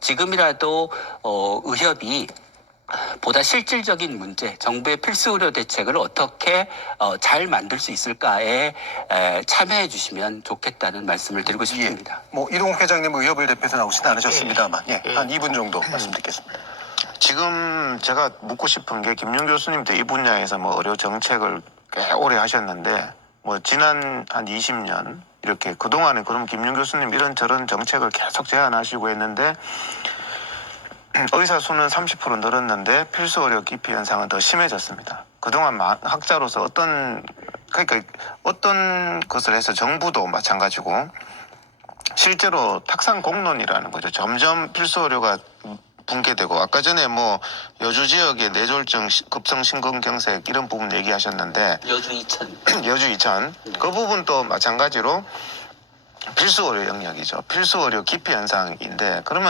지금이라도 어, 의협이 보다 실질적인 문제, 정부의 필수 의료 대책을 어떻게 어, 잘 만들 수 있을까에 에, 참여해 주시면 좋겠다는 말씀을 드리고 싶습니다. 뭐 이동욱 회장님 의협을 대표해서 나오시진 않으셨습니다만 예, 한 2분 정도 말씀드리겠습니다. 지금 제가 묻고 싶은 게 김용 교수님도 이 분야에서 뭐 의료 정책을 꽤 오래 하셨는데 뭐 지난 한 20년 이렇게 그동안에 그럼 김용 교수님 이런저런 정책을 계속 제안하시고 했는데 의사 수는 30% 늘었는데 필수 의료 기피 현상은 더 심해졌습니다. 그동안 마- 학자로서 어떤 그러니까 어떤 것을 해서 정부도 마찬가지고 실제로 탁상 공론이라는 거죠. 점점 필수 의료가 붕괴되고 아까 전에 뭐 여주 지역의 뇌졸중, 시- 급성 심근경색 이런 부분 얘기하셨는데 여주 이천. 여주 이천 그 부분도 마찬가지로 필수 의료 영역이죠. 필수 의료 기피 현상인데 그러면